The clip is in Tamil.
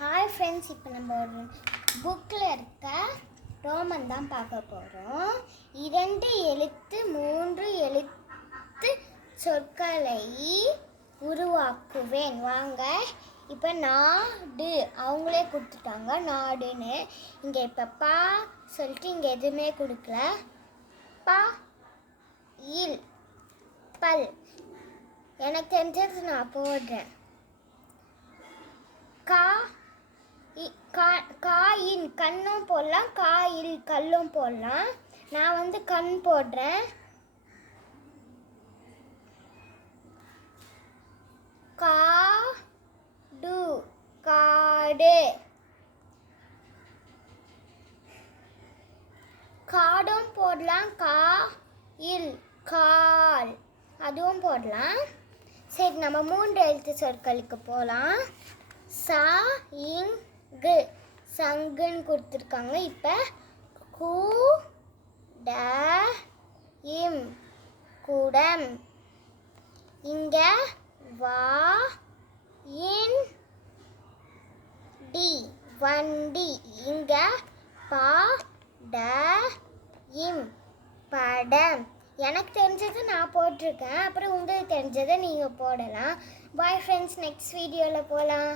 ஹாய் ஃப்ரெண்ட்ஸ், இப்போ நம்ம ஒரு புக்கில் இருக்க ரோமன் தான் பார்க்க போகிறோம். 2 எழுத்து 3 எழுத்து சொற்களை உருவாக்குவேன். வாங்க. இப்போ நாடு அவங்களே கொடுத்துட்டாங்க நாடுன்னு. இங்கே இப்போ பா சொல்லிட்டு இங்கே எதுவுமே கொடுக்கல. பா இல் பல் எனக்கு தெரிஞ்சது நான் போடுறேன். காயின் கண்ணும் போடலாம், காயில் கல்லும் போடலாம். நான் கண் போடுறேன். காடு காடு, காடும் போடலாம். காயில் கால் அதுவும் போடலாம். சரி, நம்ம 3 எழுத்து சொற்களுக்கு போகலாம். சா இங்கு சங்குன்னு கொடுத்துருக்காங்க. இப்போ கு ட இம் குடம். இங்கே வா இன் டி வண்டி. இங்கே பா ட இம் படம். எனக்கு தெரிஞ்சது நான் போட்டிருக்கேன். அப்புறம் உங்களுக்கு தெரிஞ்சதை நீங்கள் போடலாம். பாய் ஃப்ரெண்ட்ஸ், நெக்ஸ்ட் வீடியோவில் போகலாம்.